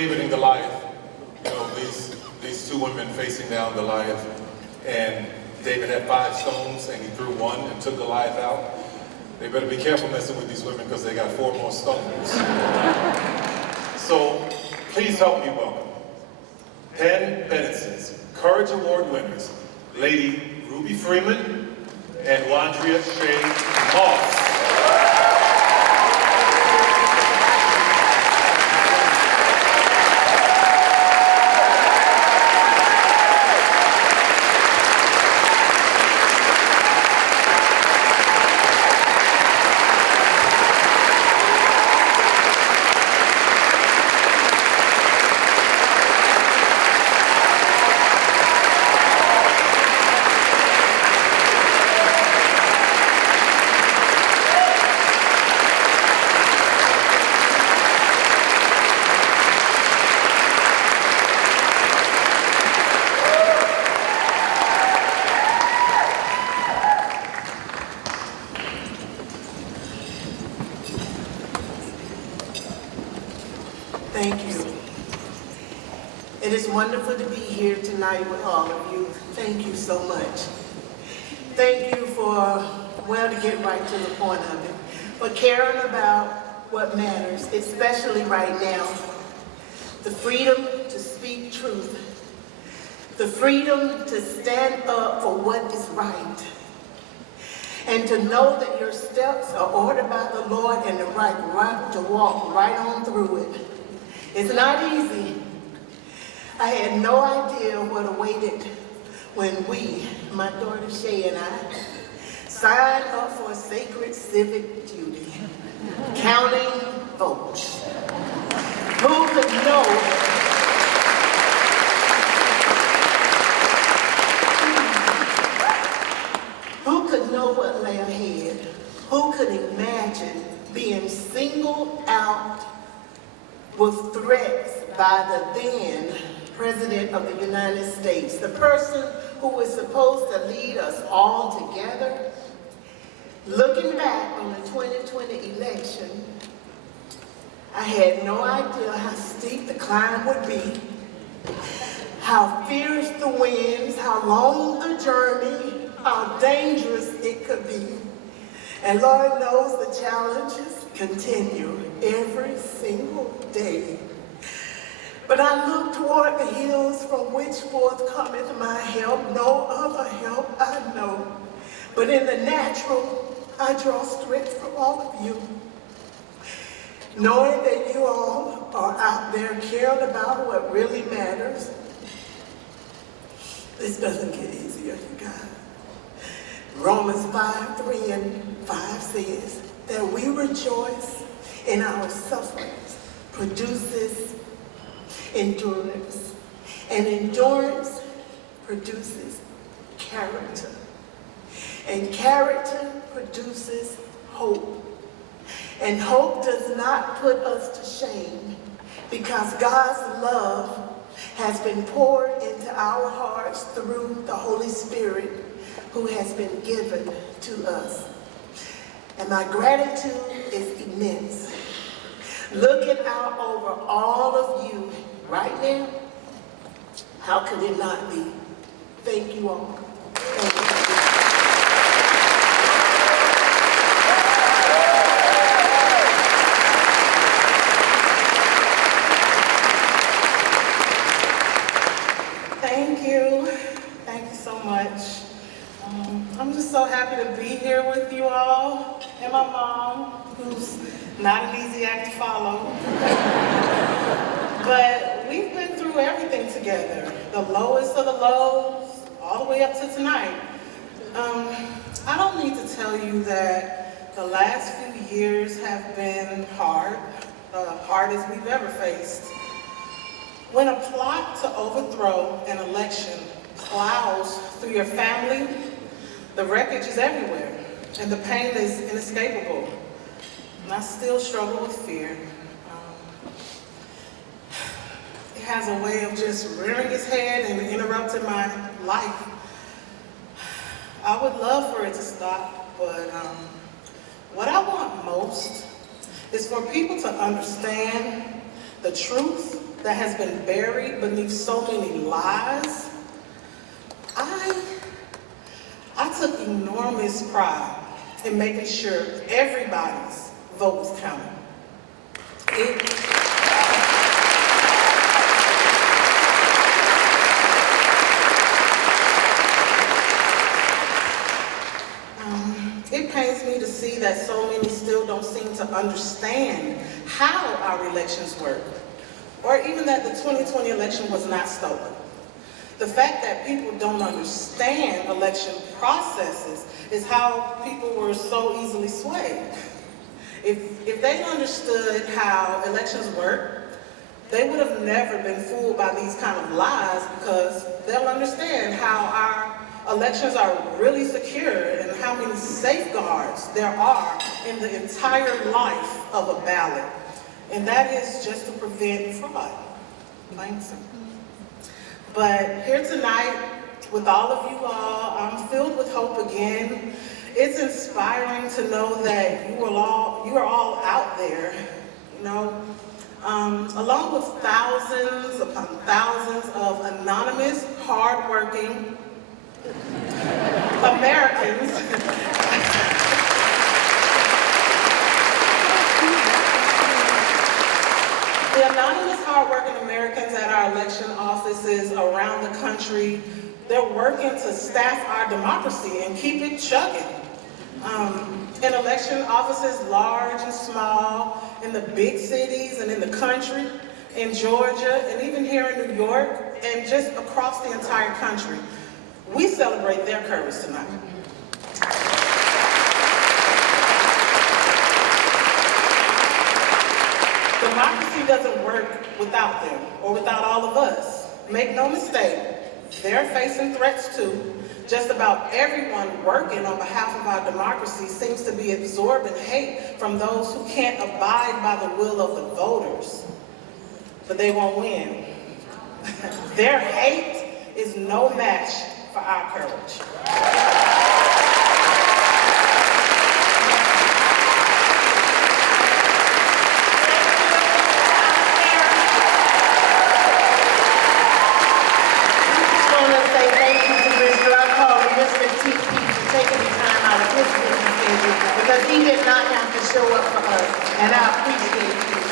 David and Goliath, you know, these two women facing down Goliath, and David had 5 stones and he threw one and took Goliath out. They better be careful messing with these women because they got 4 more stones. So please help me welcome Penn Benenson's Courage Award winners, Lady Ruby Freeman and Wandrea Shay Moss. Thank you. It is wonderful to be here tonight with all of you. Thank you so much. Thank you for, well, to get right to the point of it, for caring about what matters, especially right now. The freedom to speak truth. The freedom to stand up for what is right. And to know that your steps are ordered by the Lord and the right to walk right on through it. It's not easy. I had no idea what awaited when we, my daughter Shay and I, signed up for a sacred civic duty, counting votes. Who could know? Who could know what lay ahead? Who could imagine being singled out with threats by the then President of the United States, the person who was supposed to lead us all together? Looking back on the 2020 election, I had no idea how steep the climb would be, how fierce the winds, how long the journey, how dangerous it could be. And Lord knows the challenges continue every single day. But I look toward the hills from which forth cometh my help. No other help I know. But in the natural, I draw strength from all of you. Knowing that you all are out there caring about what really matters. This doesn't get easier, you guys. Romans 5:3-5 says that we rejoice in our sufferings, produces endurance, and endurance produces character, and character produces hope. And hope does not put us to shame, because God's love has been poured into our hearts through the Holy Spirit who has been given to us. And my gratitude is immense. Looking out over all of you right now, how could it not be? Thank you all. Thank you. Thank you so much. I'm just so happy to be here with you all, and my mom, who's not an easy act to follow. But we've been through everything together, the lowest of the lows, all the way up to tonight. I don't need to tell you that the last few years have been hard, hardest we've ever faced. When a plot to overthrow an election plows through your family, the wreckage is everywhere, and the pain is inescapable. And I still struggle with fear. It has a way of just rearing its head and interrupting my life. I would love for it to stop, but what I want most is for people to understand the truth that has been buried beneath so many lies, I took enormous pride in making sure everybody's vote was counted. It pains me to see that so many still don't seem to understand how our elections work, or even that the 2020 election was not stolen. The fact that people don't understand election processes is how people were so easily swayed. If they understood how elections work, they would have never been fooled by these kind of lies, because they'll understand how our elections are really secure and how many safeguards there are in the entire life of a ballot. And that is just to prevent fraud, plain and simple. But here tonight, with all of you all, I'm filled with hope again. It's inspiring to know that you are all out there, you know, along with thousands upon thousands of anonymous, hardworking Americans. The anonymous, hardworking Americans at our election offices around the country, they're working to staff our democracy and keep it chugging. In election offices large and small, in the big cities and in the country, in Georgia, and even here in New York, and just across the entire country. We celebrate their courage tonight. Democracy doesn't work without them, or without all of us. Make no mistake, they're facing threats too. Just about everyone working on behalf of our democracy seems to be absorbing hate from those who can't abide by the will of the voters. But they won't win. Their hate is no match for our courage. Because he did not have to show up for us, and I appreciate you.